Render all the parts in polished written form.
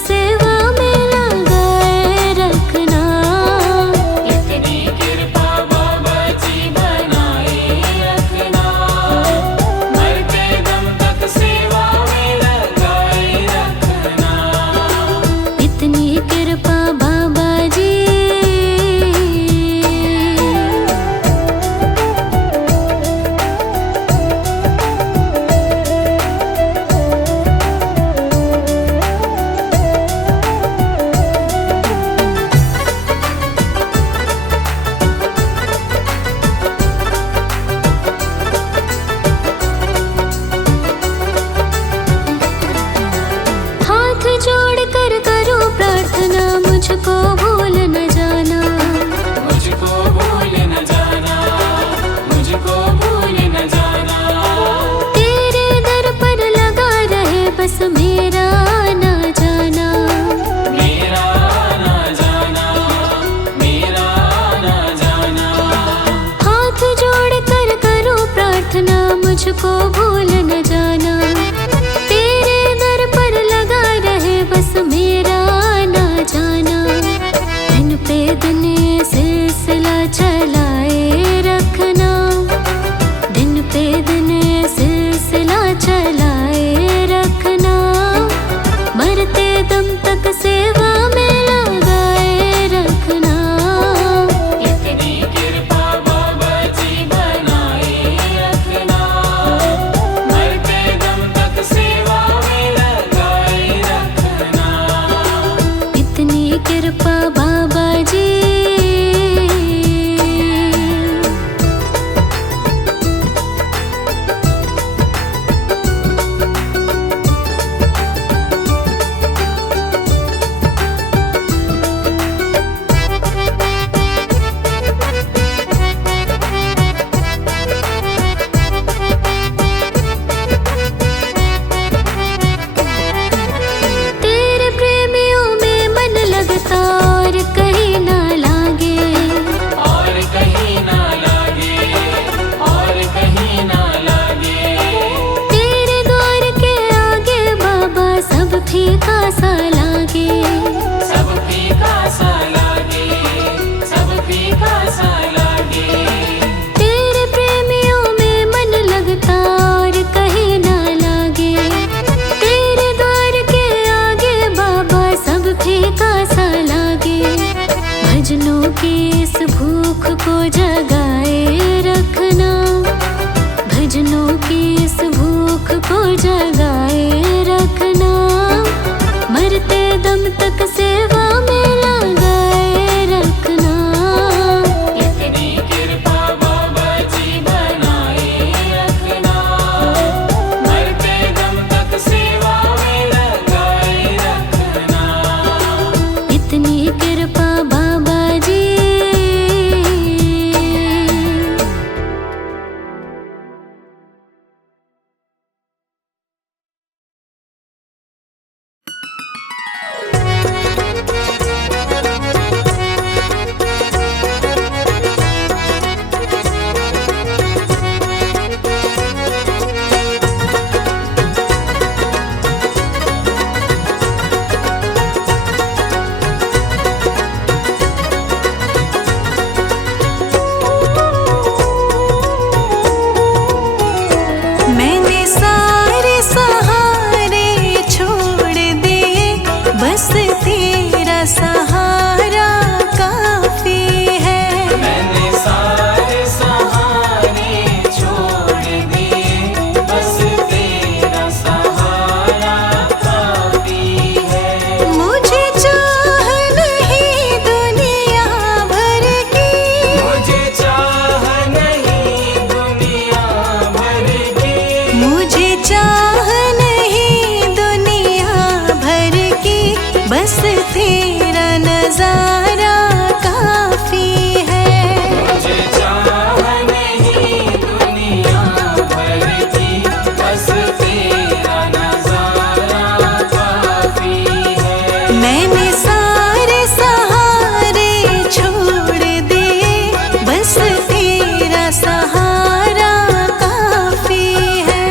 सेवा में लगाए रखना। इतनी कृपा बाबा जी बनाए रखना। मरते दम तक सेवा में लगाए रखना। इतनी कृपा बाबा जी। हाथ जोड़कर करो प्रार्थना, मुझको भूल न जाना। मुझको भूल न जाना। मुझको भूल न जाना। तेरे दर पर लगा रहे बस मेरा ना जाना। मेरा ना जाना। मेरा ना जाना। हाथ जोड़कर करो प्रार्थना, मुझको भूल न जाना। तेरे दर पर लगा रहे बस मेरा ना जाना। दिन पे दिन ये सिलसिला चलाए रखना। दिन पे दिन ये सिलसिला चलाए रखना। मरते दम तक सेवा में लगाए रखना। इतनी कृपा बाबा जी बनाए रखना। मरते दम तक सेवा में लगाए रखना। इतनी कृपा बाबा जी। तेरे प्रेमियों में मन लगता और कहीं ना लागे। और कहीं ना लागे। और कहीं ना लागे। तेरे द्वार के आगे बाबा सब फीका सा लागे। सब फीका सा लागे। सब फीका सा लागे। तेरे प्रेमियों में मन लगता और कहीं ना लागे। तेरे द्वार के आगे बाबा सब फीका सा लागे। भजनों की इस भूख को जगाए रखना। भजनों की इस भूख को जगाए रखना। मरते दम तक सेवा में लगाए रखना। इतनी कृपा बाबा जी बनाए रखना। मरते दम तक सेवा में लगाए रखना। इतनी कृपा बाबा जी। मैंने सारे सहारे छोड़ दिए, बस तेरा सहारा काफी है। मैंने सारे सहारे छोड़ दिए, बस तेरा सहारा काफी है। मुझे चाह नहीं दुनिया भर की। मुझे चाह नहीं दुनिया भर की। मुझे चाह नहीं दुनिया भर की, बस तेरा नजारा काफी है। मुझे चाह नहीं दुनिया भर की, बस तेरा नजारा काफी है। मैंने सारे सहारे छोड़ दिए, बस तेरा सहारा काफी है।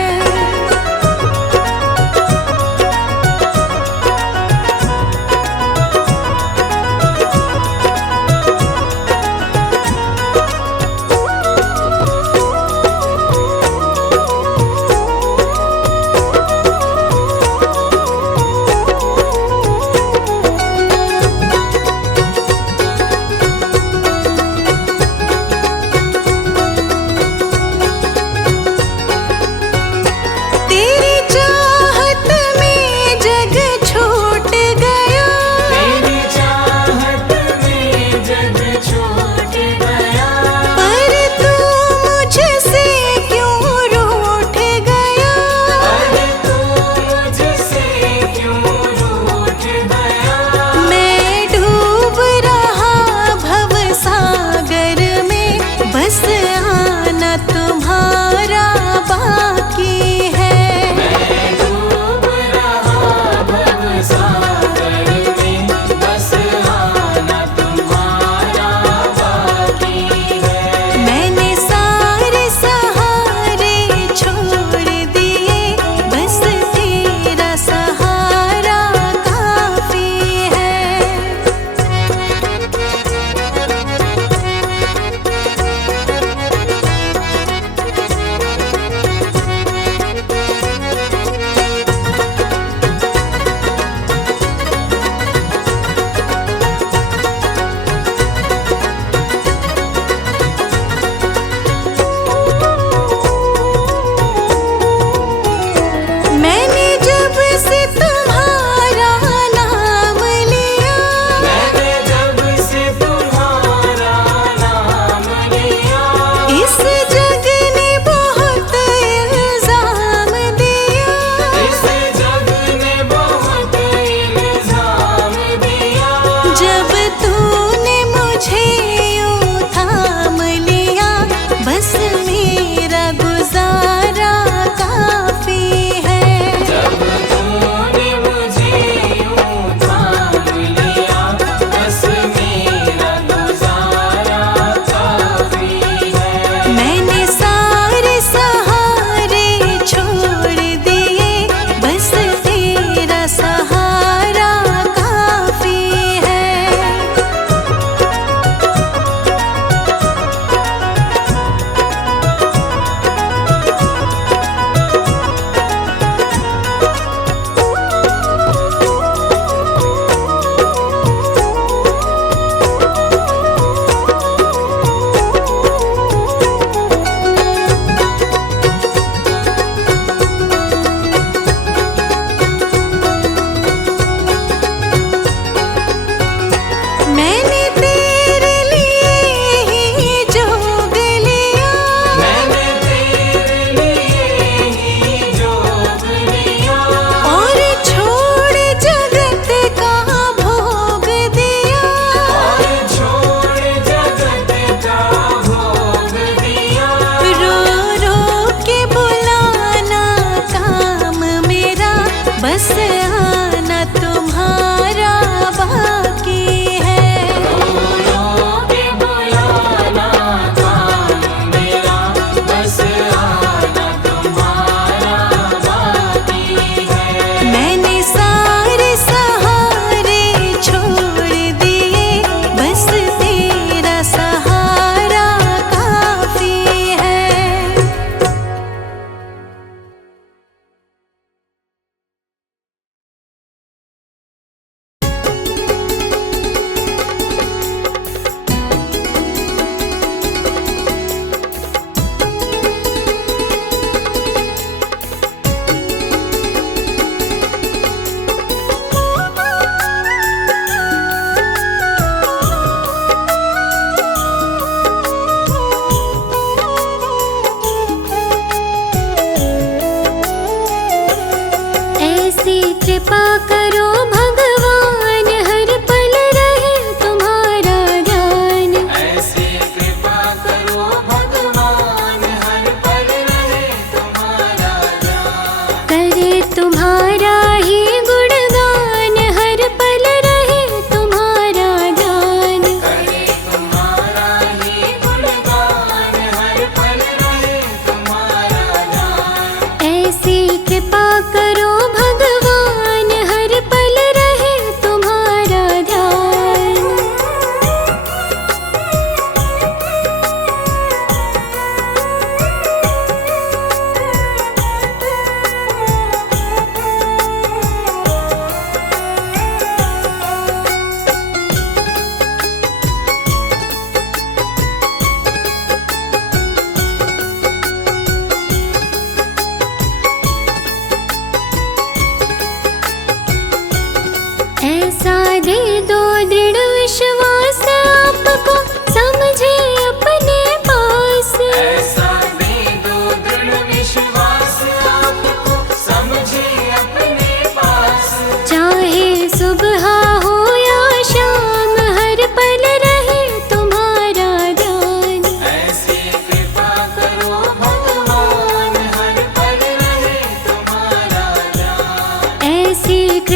जाना तुम्हारा बाकी है। मैं डूब रहा भवसागर में, बस आना तुम्हारा बाकी है। मैंने सारे सहारे छोड़ दिए, बस तेरा सहारा काफी है।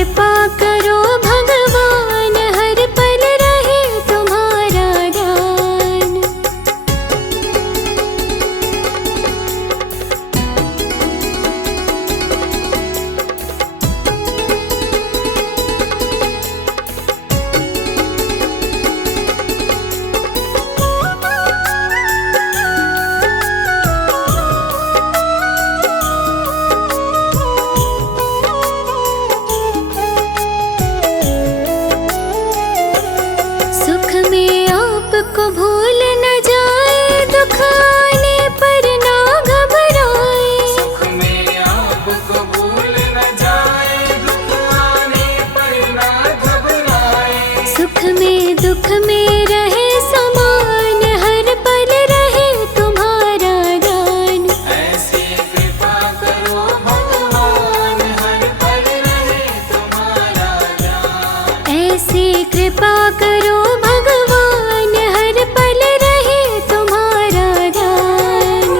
कृपा करो भगवान, हर पल रहे तुम्हारा ध्यान। सुख में आपको भूल न जाए, दुख आने पर ना घबराए। सुख में आपको भूल न जाए, दुख आने पर ना घबराए। सुख में दुख में रहे समान, हर पल रहे तुम्हारा ध्यान। ऐसी कृपा करो भगवान, हर पल रहे तुम्हारा ध्यान। ऐसी कृपा करो भगवान, हर पल रहे तुम्हारा ध्यान।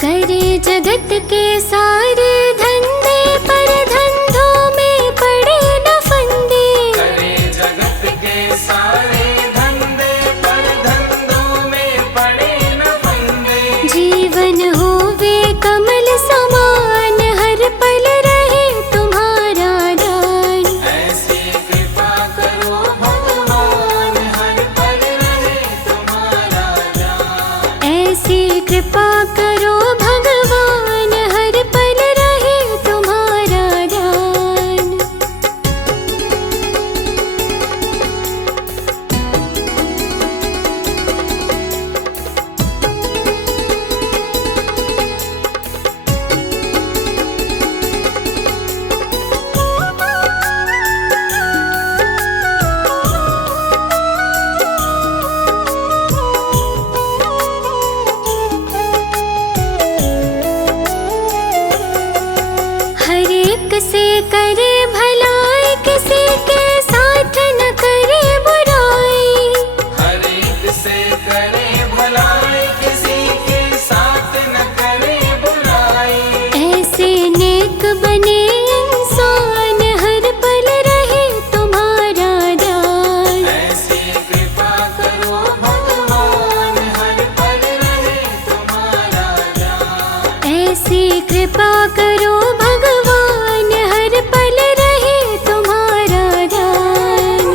करे जगत के सारे धंधे, पर धंधों में पड़े न फंदे। करे जगत के सारे धंधे, पर धंधों में पड़े न फंदे। जीवन होवे कमल समान, हर पल रहे तुम्हारा ध्यान। ऐसी कृपा करो भगवान, हर पल रहे तुम्हारा ध्यान। ऐसी कृपा करो भगवान, हर पल रहे तुम्हारा ध्यान। हर एक से करे भलाई, किसी के साथ न करे बुराई। हर एक से करे भलाई, किसी के साथ न करे बुराई। ऐसे नेक बने इंसान, हर पल रहे तुम्हारा ध्यान। ऐसी कृपा करो भगवान, हर पल रहे तुम्हारा ध्यान। ऐसी कृपा करो भगवान, हर पल रहे तुम्हारा ध्यान।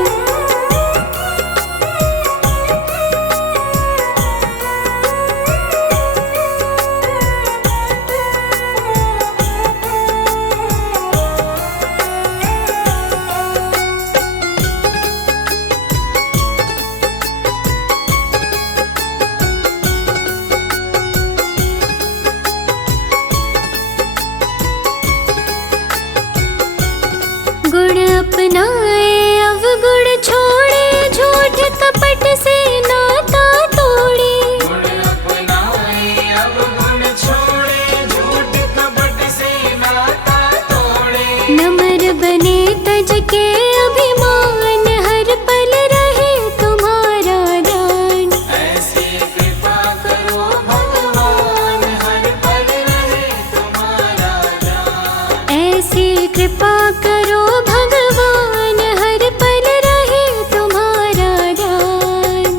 गुण अपनाए अवगुण छोड़े, झूठ कपट से नाता तोड़े। गुण अपनाए अब गुण छोड़े, झूठ कपट से नाता तोड़े। नम्र बने तज के अभिमान, हर पल रहे तुम्हारा ध्यान। ऐसी कृपा करो भगवान, हर पल रहे तुम्हारा ध्यान। ऐसी कृपा करो भगवान, हर पल रहे तुम्हारा ध्यान।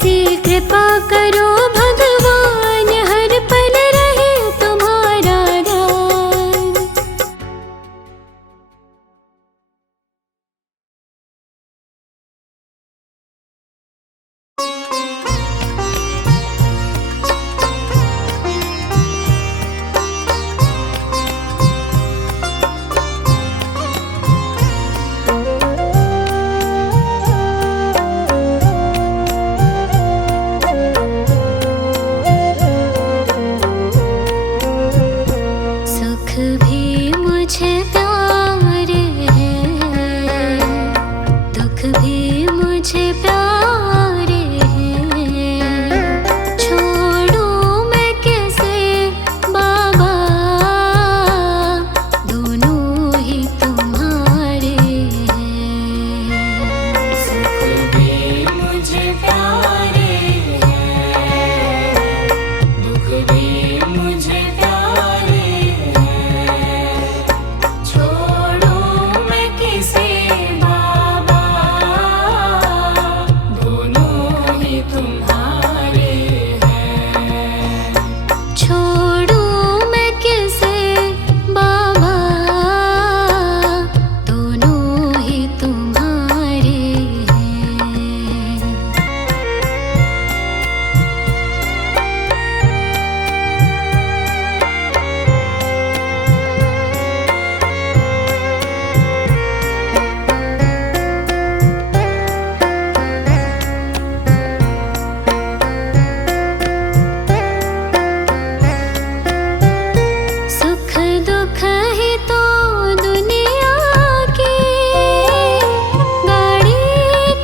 ऐसी कृपा करो भगवान, हर पल रहे तुम्हारा ध्यान। सुख भी मुझे प्यारे हैं, दुख भी मुझे प्यारे हैं। छोड़ूं मैं कैसे बाबा, दोनों ही तुम्हारे हैं। सुख भी मुझे प्यारे हैं, दुख भी मुझे प्यारे हैं। छोड़ूं मैं किसे बाबा, दोनों ही तुम्हारे हैं। छोड़ूं मैं कैसे बाबा, दोनों ही तुम्हारे हैं। सुख दुख ही तो दुनिया की गाड़ी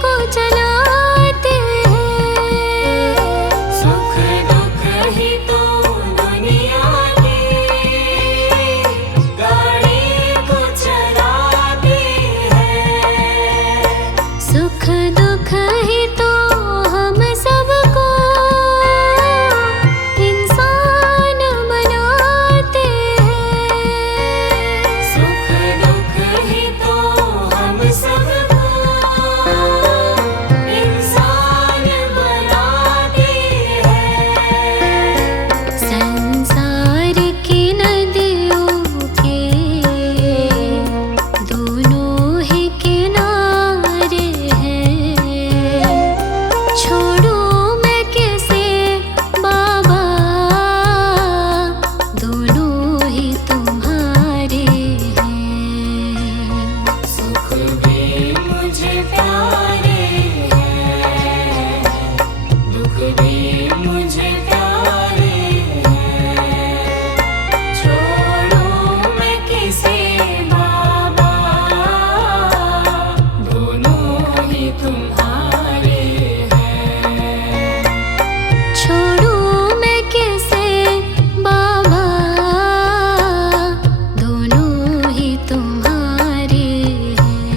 को चलाते हैं। सुख दुख ही तो दुनिया की गाड़ी को चलाते हैं। सुख दुख ही तो हम सबको इंसान बनाते हैं। सुख दुख ही तो हम सबको इंसान बनाते हैं। संसार की नदियों के दोनों ही किनारे हैं। छोड़ूं मैं कैसे बाबा, दोनों ही तुम्हारे हैं। सुख भी मुझे प्यारे हैं, दुख भी मुझे प्यारे हैं। छोड़ूं मैं किसे बाबा, दोनों ही तुम्हारे हैं। छोड़ूं मैं कैसे बाबा, दोनों ही तुम्हारे हैं।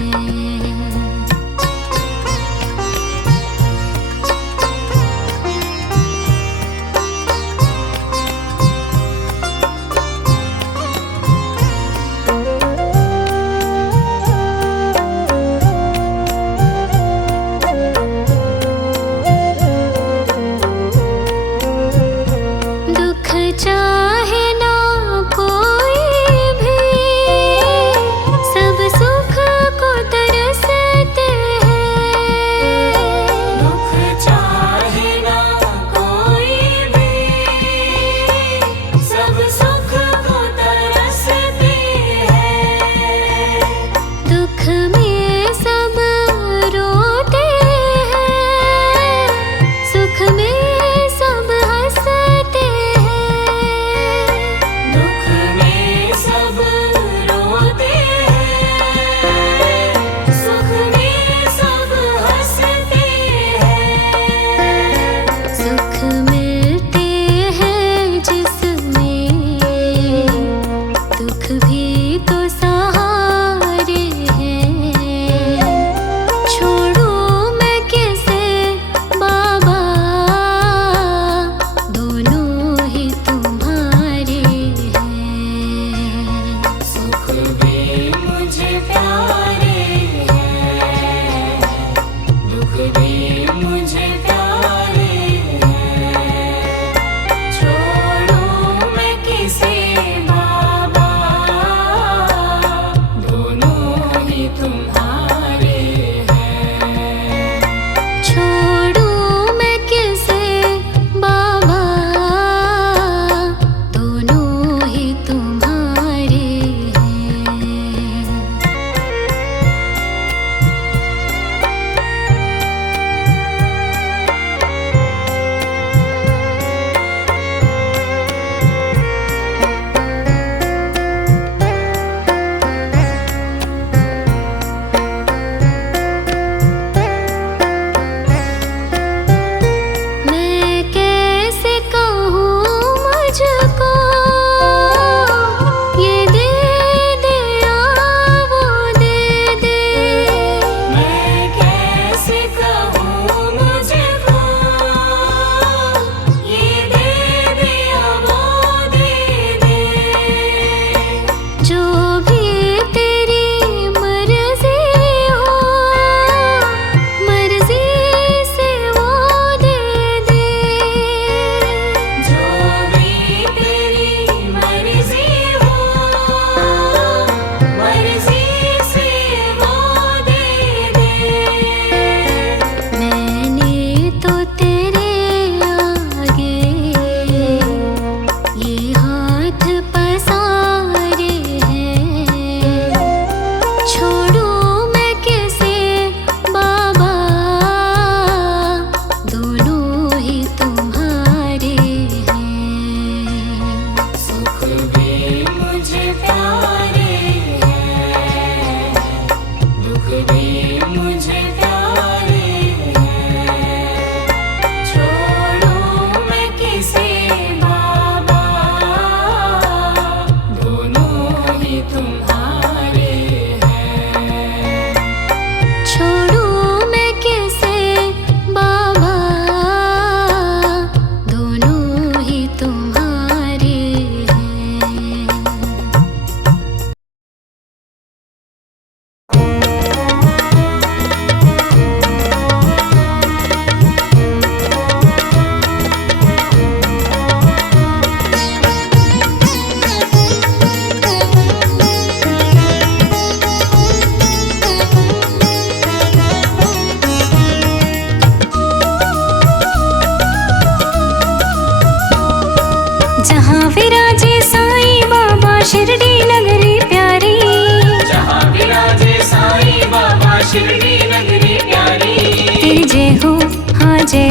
शिरडी नगरी प्यारी। तेरी जय हो, हाँ जय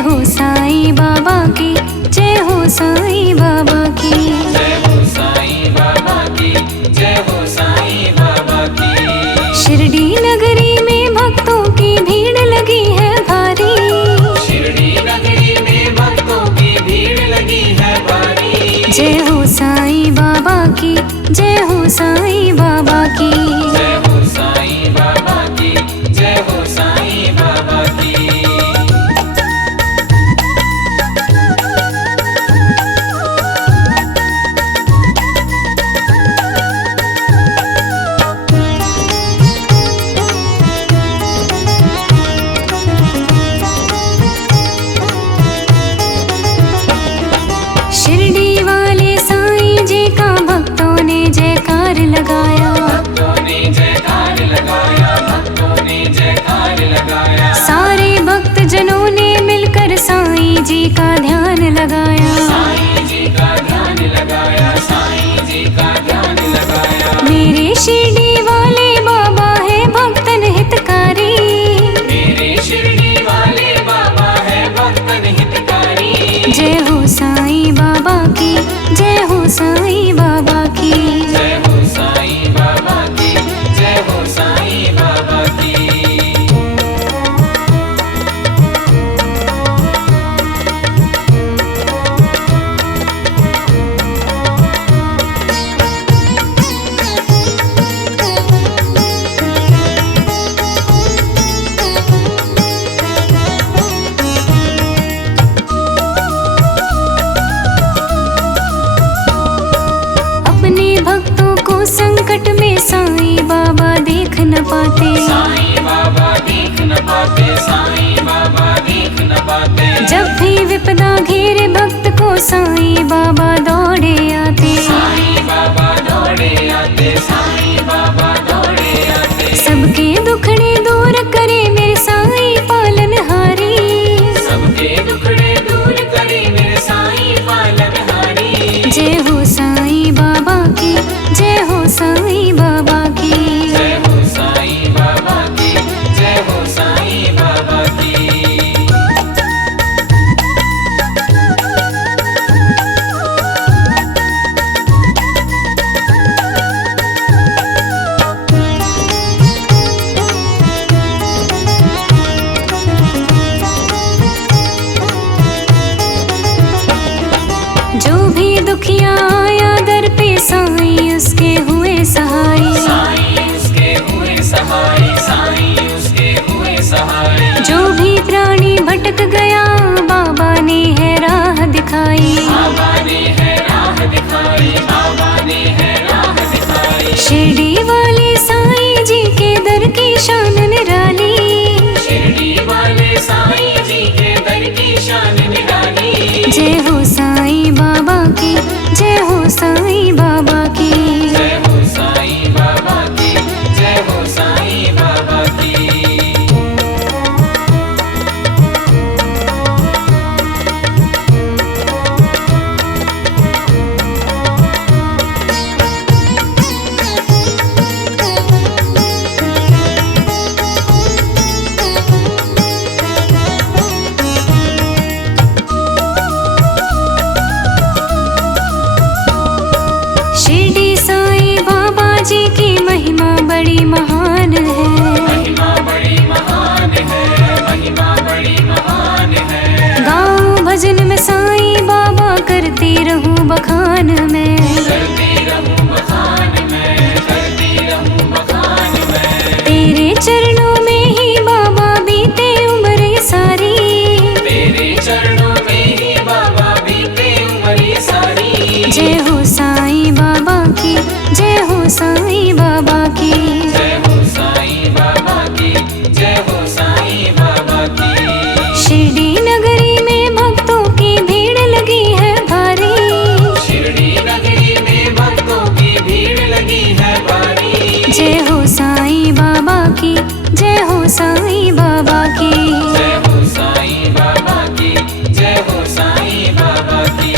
हो साईं बाबा की, जय हो साईं बाबा की। जय हो साईं बाबा की, जय हो साईं बाबा की। शिरडी नगरी में भक्तों की भीड़ लगी है भारी। शिरडी नगरी में भक्तों की भीड़ लगी है भारी। जय हो साईं बाबा की, जय हो साईं बाबा की। जय हो साईं बाबा की, जय हो साईं बाबा की। शिरडी वाले साईं जी का भक्तों ने जयकार लगाया। भक्तों ने जयकार लगाया, भक्तों ने जयकार लगाया। सारे भक्त जनों ने मिलकर साईं जी का ध्यान लगाया। साईं जी का ध्यान लगाया, साईं जी का ध्यान लगाया। मेरे शिरडी वाले बाबा है भक्तन हितकारी। मेरे शिरडी वाले बाबा है भक्तन हितकारी। जय हो साईं बाबा की, जय हो साईं बाबा की। जय हो साईं बाबा की, जय हो साईं बाबा की। अपने भक्तों को संकट में साईं बाबा देख न पाते। साईं बाबा देख न पाते, साईं बाबा देख न पाते। जब भी विपदा घेरे भक्त को साईं बाबा दौड़े आते। साईं बाबा दौड़े आते, साईं बाबा दौड़े आते। सबके दुखड़े दूर करे मेरे साईं पालनहारी। सबके दुखड़े दूर करे मेरे साईं पालनहारी। जय हो साईं बाबा की, जय हो साईं बाबा की। जय हो साईं बाबा की, जय हो साईं बाबा की। जो भी दुखिया आया दर पे साईं उसके हुए सहाय। साईं उसके हुए सहाय, साईं उसके हुए सहाय। जो भी प्राणी भटक गया बाबा ने है राह दिखाई। बाबा ने है राह दिखाई, बाबा ने है राह दिखाई। शिरडी वाले साईं जी के दर की शान निराली। शिरडी वाले साईं जी के दर की शान निराली। जय हो साईं बाबा की, जय हो साईं बाबा की। जय हो साईं बाबा की, जय हो साईं बाबा की। शिरडी साईं बाबा जी की महिमा बड़ी महान है। महिमा बड़ी महान है, महिमा बड़ी महान है। गाँव भजन में साईं बाबा करती रहूं बखान में। करती रहूं बखान में, करती रहूं बखान में। तेरे चरणों में ही बाबा बीते उम्र ये सारी। तेरे चरणों में ही बाबा बीते उम्र ये सारी। जय हो साईं बाबा की, जय हो साईं बाबा की। जय हो साईं बाबा की, जय हो साईं बाबा की। शिरडी नगरी में भक्तों की भीड़ लगी है भारी। शिरडी नगरी में भक्तों की भीड़ लगी है भारी। जय हो साईं बाबा की, जय हो साईं बाबा की। जय हो साईं बाबा की, जय हो साईं बाबा की।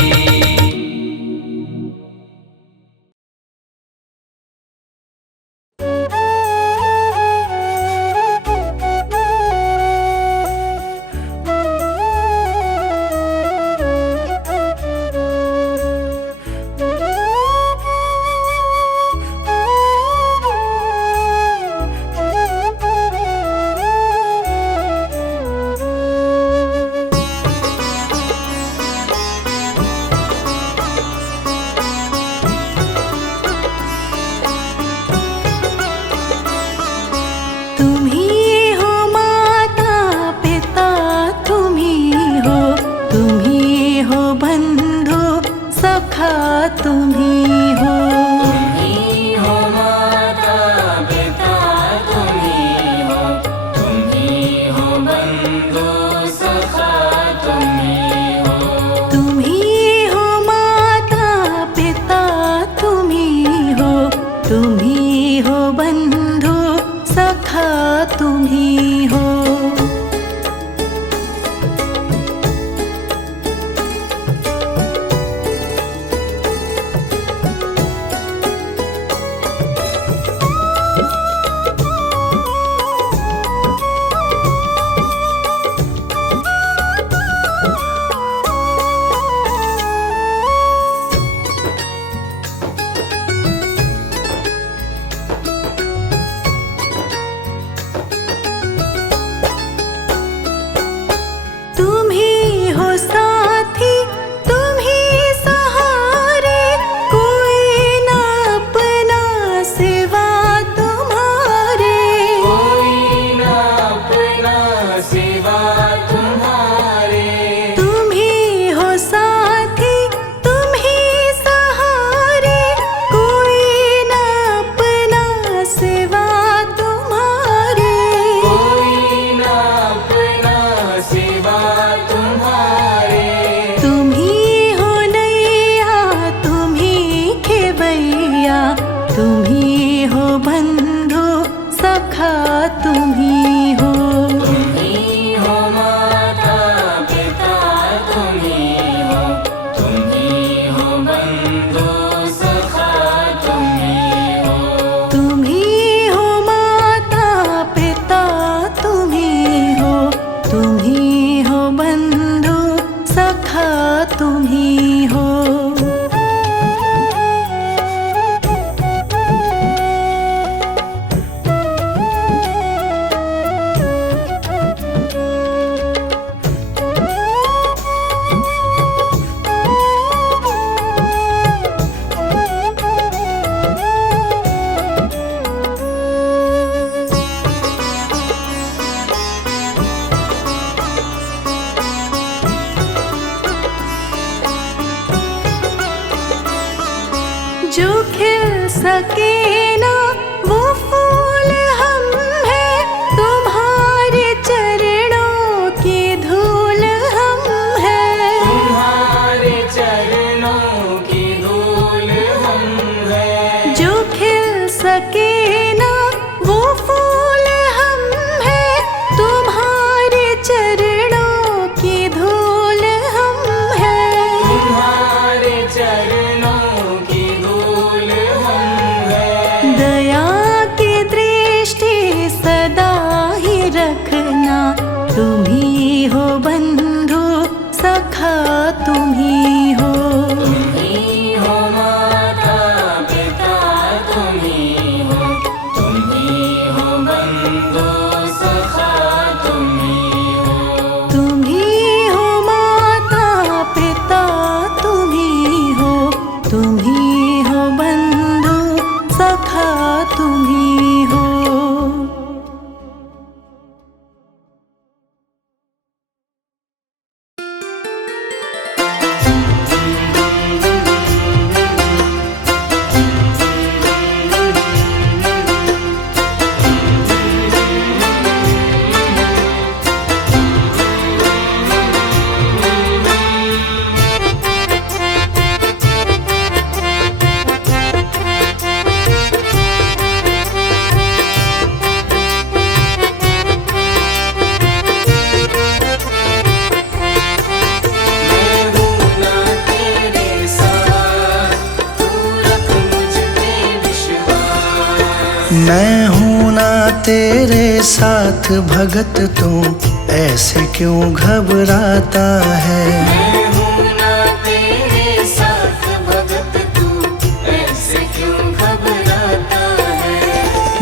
सके ना वो फूल हम हैं, तुम्हारे चरणों की धूल हम हैं। तुम्हारे चरणों की धूल हम हैं। जो खिल सके ना वो फूल हम हैं, तुम्हारे चरणों की धूल हम हैं। तुम्हारे चरणों की धूल हम हैं। दया की दृष्टि सदा ही रखना, तुम ही हो बंधु सखा, तुम ही हो। तुम ही हो माता पिता, तुम ही हो। तुम ही हो बंधु सखा, तुम ही हो। तुम ही हो माता पिता, तुम ही हो। तुम ही हो बंधु सखा, तुम ही हो। मैं हूँ ना तेरे साथ, तू रख मुझ पे विश्वास। मैं हूँ ना तेरे साथ भगत, तू ऐसे क्यों घबराता है। मैं हूँ ना तेरे साथ भगत, तू ऐसे क्यों घबराता है।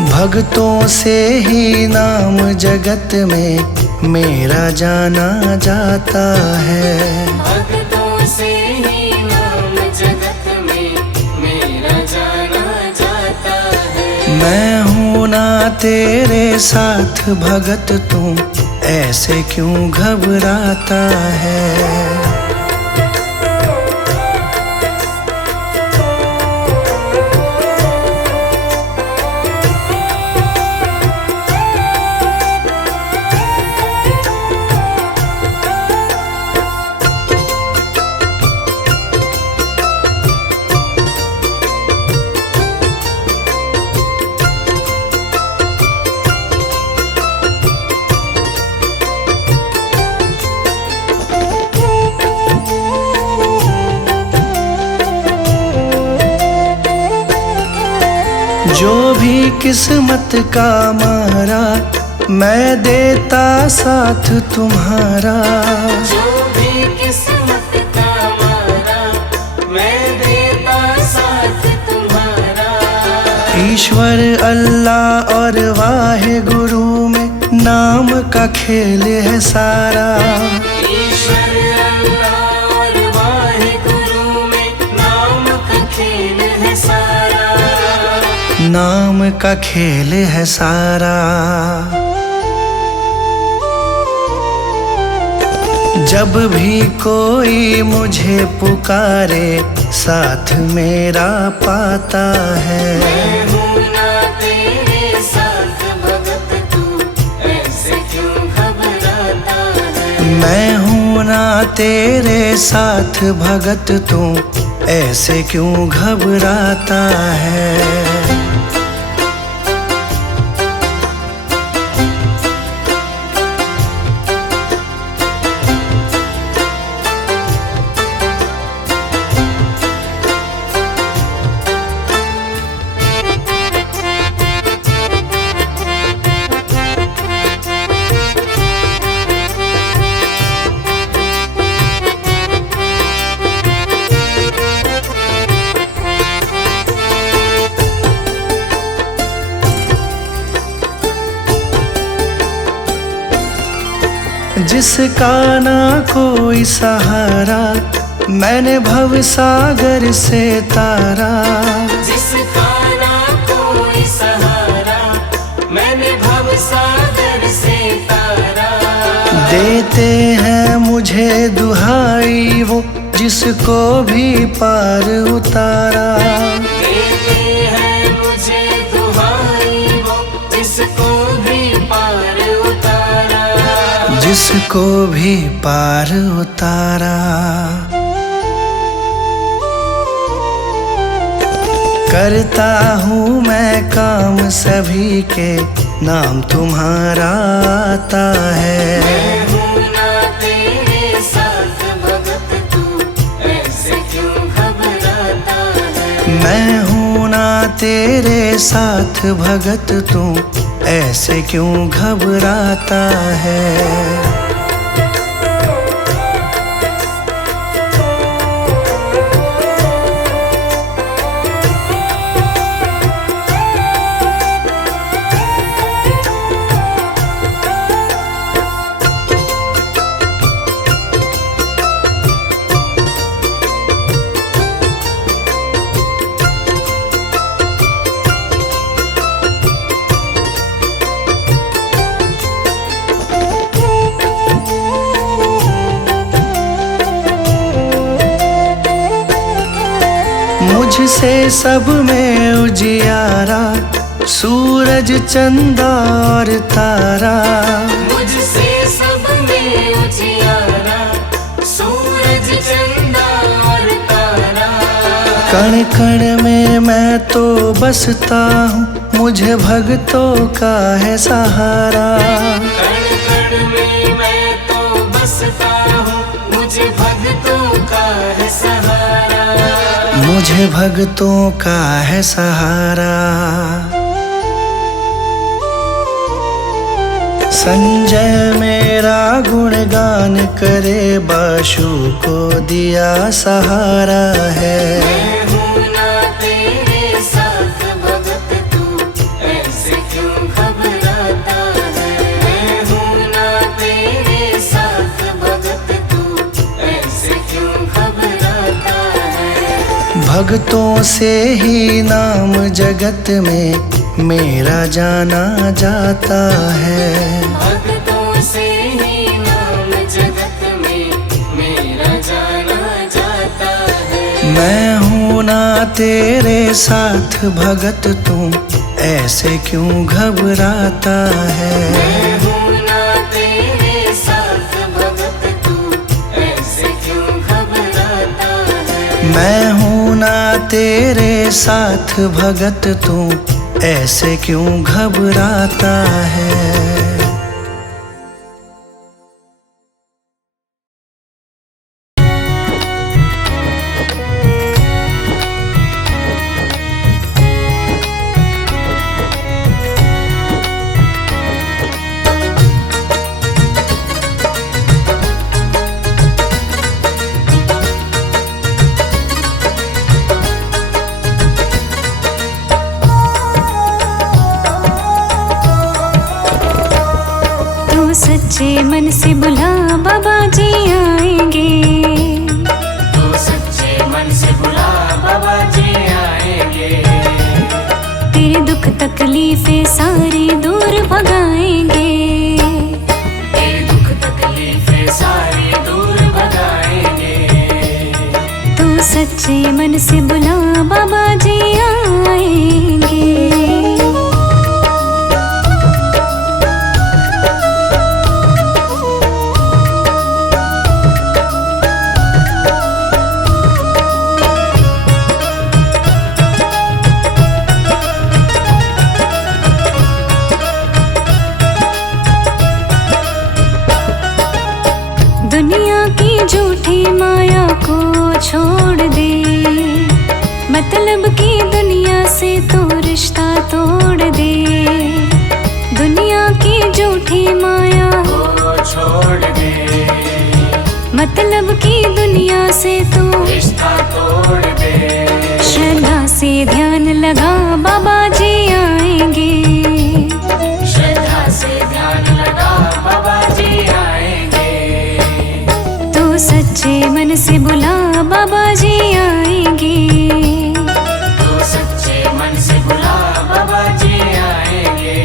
भक्तों से ही नाम जगत में मेरा जाना जाता है। भक्तों से ही नाम जगत में मेरा जाना जाता है। मैं हूँ ना तेरे साथ भगत, तू ऐसे क्यों घबराता है। जो भी किस्मत का मारा, मैं देता साथ तुम्हारा। जो भी किस्मत का मारा, मैं देता साथ तुम्हारा। ईश्वर अल्लाह और वाहे गुरु में नाम का खेल है सारा। ईश्वर अल्लाह और वाहिगुरु में नाम का खेल है सारा। नाम का खेल है सारा। जब भी कोई मुझे पुकारे, साथ मेरा पाता है। मैं हूँ ना तेरे साथ भगत, तू ऐसे क्यों घबराता है। मैं हूँ ना तेरे साथ भगत, तू ऐसे क्यों घबराता है। जिसका ना कोई सहारा, मैंने भव सागर से तारा। जिसका ना कोई सहारा, मैंने भव सागर से तारा। देते हैं मुझे दुहाई वो, जिसको भी पार उतारा। देते हैं जिसको भी पार उतारा। करता हूँ मैं काम सभी के, नाम तुम्हारा आता है। मैं हूँ ना तेरे साथ भगत, तू ऐसे क्यों घबराता है। मैं हूँ ना तेरे साथ भगत, तू ऐसे क्यों घबराता है। मुझसे सब में उजियारा, सूरज चंदा और तारा। मुझसे सब में उजियारा, सूरज चंदा और तारा। कण कण में मैं तो बसता हूँ, मुझे भक्तों का है सहारा। कण कण में मैं तो बसता हूँ, मुझे भक्तों का है सहारा। मुझे भक्तों का है सहारा। संजय मेरा गुणगान करे, बाशु को दिया सहारा है। मैं हूँ ना तेरे साथ भगत, तू ऐसे क्यों घबराता है। मैं हूँ ना तेरे साथ भगत, तू ऐसे क्यों घबराता है। भक्तों से ही नाम जगत में मेरा जाना जाता है। भक्तों से ही नाम जगत में मेरा जाना जाता है। मैं हूँ ना तेरे साथ भगत, तू ऐसे क्यों घबराता है। मैं हूँ ना तेरे साथ भगत, तू ऐसे क्यों घबराता है। मैं हूँ ना तेरे साथ भगत, तू ऐसे क्यों घबराता है। सच्चे मन से बुला बाबा जी आएंगे। तो सच्चे मन से बुला बाबा जी आएंगे। तेरे दुख तकलीफें सारी दूर भगाएंगे। तेरे दुख तकलीफें सारी दूर भगाएंगे। तो सच्चे मन से बुला बाबा जी आएंगे। दुनिया की झूठी माया को छोड़ दे, मतलब की दुनिया से तो रिश्ता तोड़ दे। दुनिया की झूठी माया को छोड़ दे, मतलब की दुनिया से तो रिश्ता तोड़ दे। श्रद्धा से ध्यान लगा बाबा जी आएंगे। श्रद्धा से ध्यान लगा बाबा जी आएंगे। तो सच्चे मन से बुला बाबा जी आएंगे। तो सच्चे मन से बुला बाबा जी आएंगे।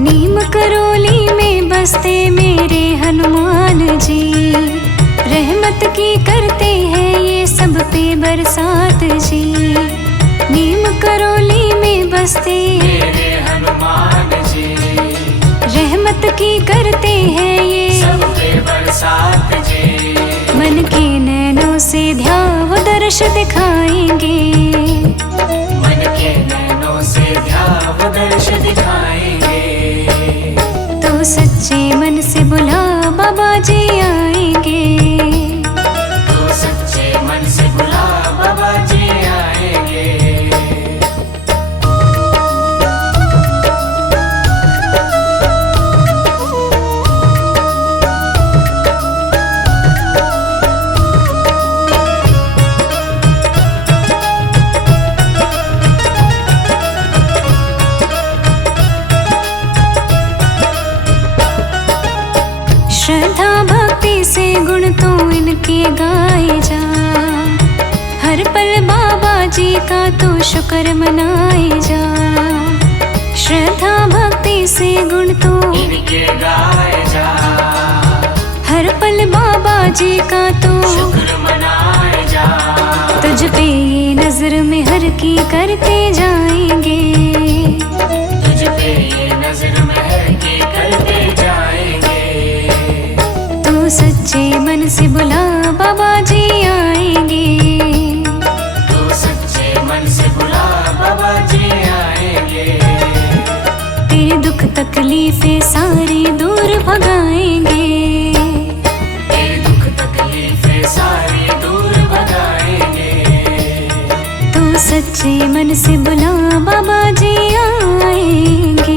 नीम करोली में बसते मेरे हनुमान जी। रहमत की करते हैं ये सब पे बरसात जी। नीम करौली में बसते मेरे हनुमान जी, रहमत की करते हैं ये सब पे बरसात जी। मन के नैनों से ध्याव दर्श दिखाएंगे। मन के नैनों से ध्याव दर्श दिखाएंगे। तो सच्चे मन से बुला बाबा जी आएंगे। तो सच्चे मन से बुला बाबा जी आएंगे। श्रद्धा भक्ति से गुण तो इनके गाए जा। हर पल बाबा जी का तो शुक्र मनाए जा। श्रद्धा भक्ति से गुण तो इनके गाए जा। हर पल बाबा जी का तो शुक्र मनाए जा। तुझ पे ये नजर में हर की करते जाएंगे। तुझ पे ये नजर महर के करते जाएंगे। तू सच्चे मन से बुला बाबा जी आएंगे। तो सच्चे मन से बुला बाबा जी आएंगे। तेरे दुख तकलीफें सारी दूर भगाएंगे। तेरे दुख तकलीफें सारी दूर भगाएंगे। तू सच्चे मन से बुला बाबा जी आएंगे।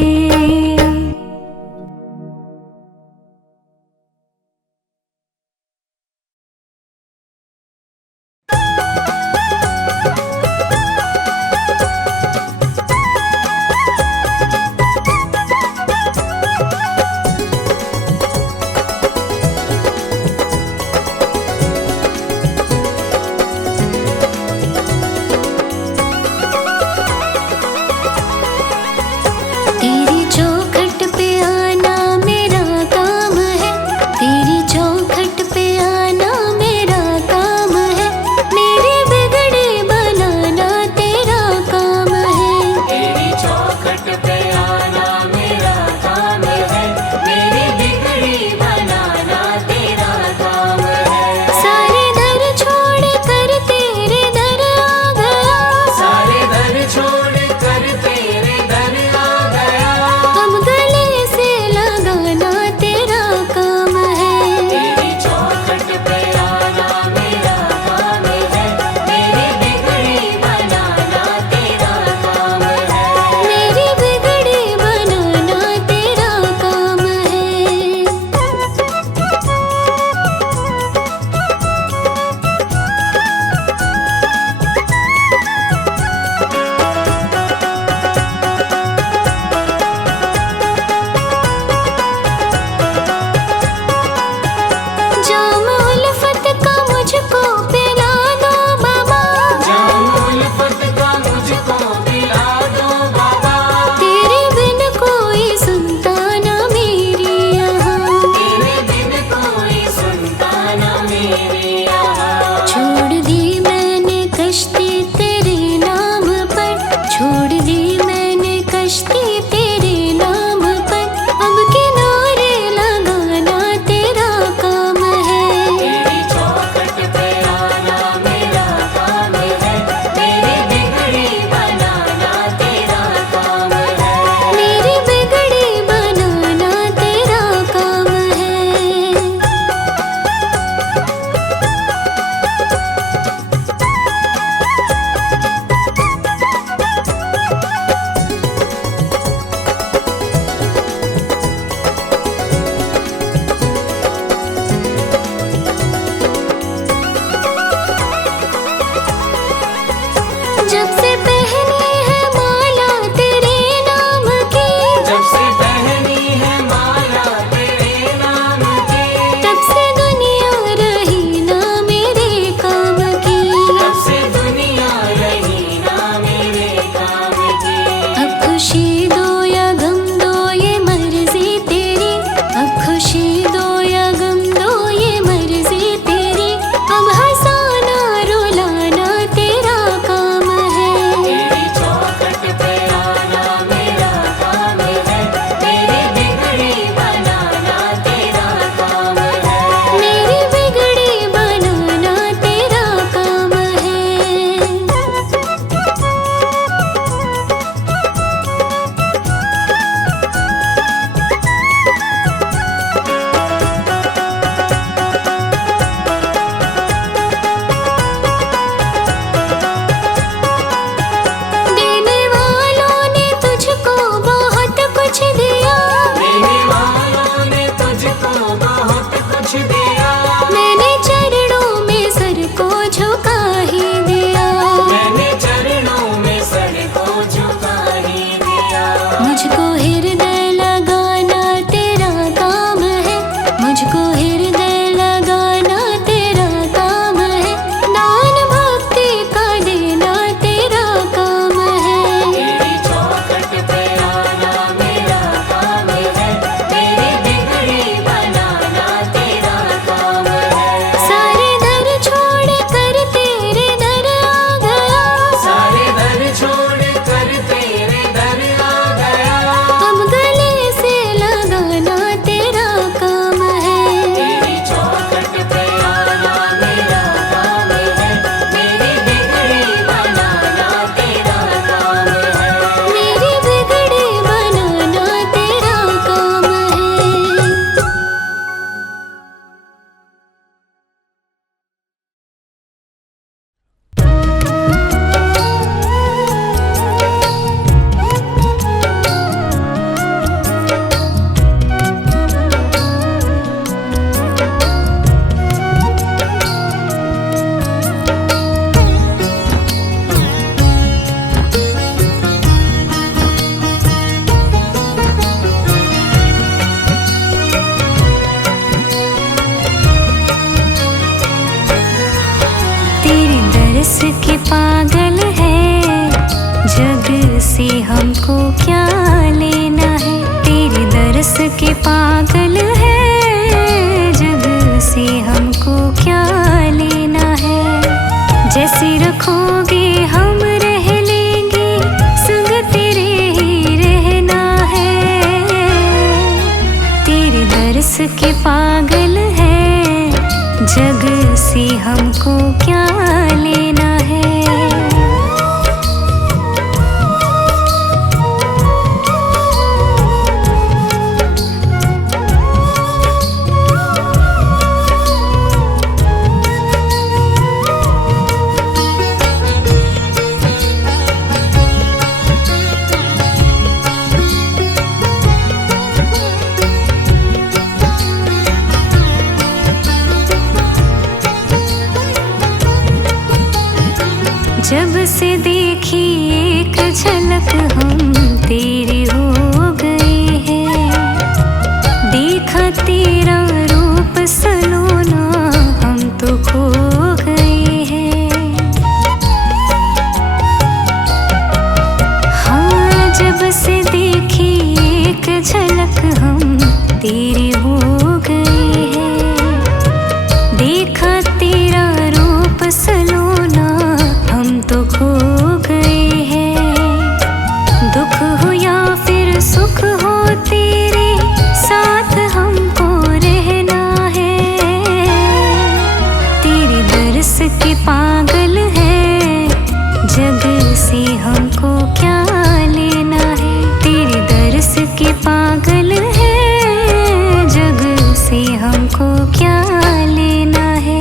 दर्स के पागल है, जग से हमको क्या लेना है। जैसे रखोगे हम रह लेंगे, संग तेरे ही रहना है। तेरे दर्स के पागल है, जग से हमको क्या लेना है। जब से देखी एक झलक हम तेरे हो गए हैं। देखा तेरा रूप सलोना हम तो खो गए हैं। हाँ, जब से देखी एक झलक हम तेरे हो गए हैं। देखा तेरा रूप सलोना हम तो खो गए हैं। दुख हो या फिर सुख हो, तेरे साथ हमको रहना है। तेरे दर्स के पागल है, जग से हमको क्या लेना है। तेरे दर्स के पागल है, जग से हमको क्या लेना है।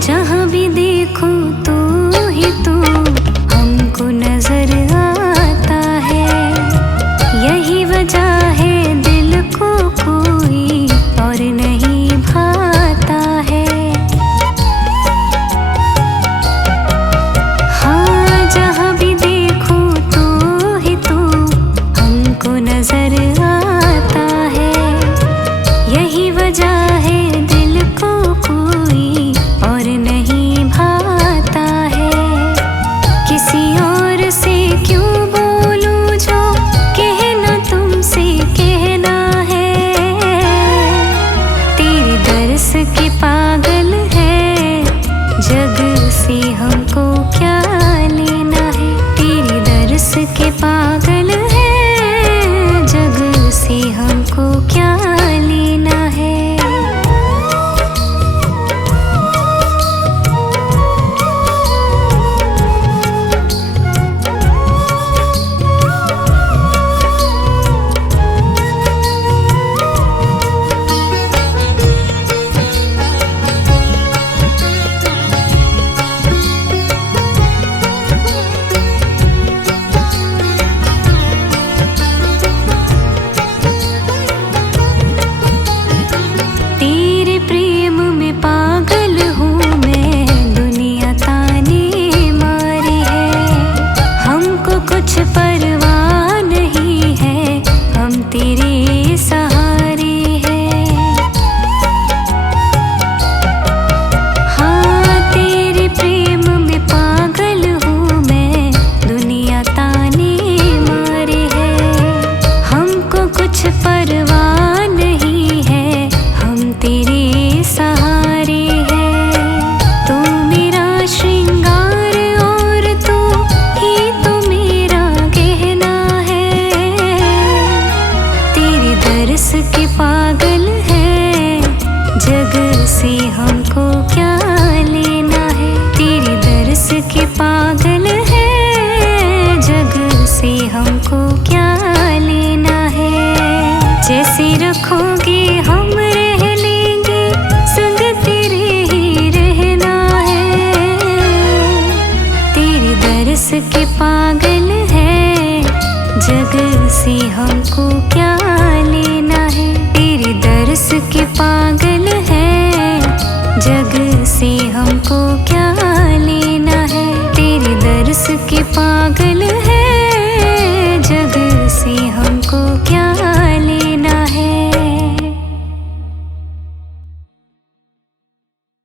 जहाँ भी देखूं तू ही तू हमको नजर आता है। यही वजह है दिल को कोई और नहीं भाता है। हाँ, जहाँ भी देखूं तू ही तू हमको नजर आता है। यही वजह है दिल को कोई और नहीं भाता है। किसी और से क्यों बोलूं, जो कहना तुमसे कहना है। तेरे दर्स के पागल है, जग से हमको क्या लेना है। तेरे दर्स के पागल है, जग से हमको क्या लेना है। तेरे प्रेम में पागल हूँ मैं, दुनिया ताने मारी है। हमको कुछ परवाह नहीं है, हम तेरे सहारे हैं। हाँ, तेरे प्रेम में पागल हूँ मैं, दुनिया ताने मारी है। हमको कुछ परवाह नहीं है, हम तेरे सहारे हैं। तू मेरा श्रृंगार और तू ही तो मेरा गहना है। तेरे दर्स के पागल है, जग से हमको क्या लेना है। तेरे दर्स के पागल है, जग से हमको क्या लेना है। जैसे रखोगे हम रह लेंगे, संग तेरे ही रहना है। तेरे दर्स के पागल है, जग से हमको क्या लेना है। के पागल है, जग से हमको क्या लेना है। तेरे दर्श के पागल है,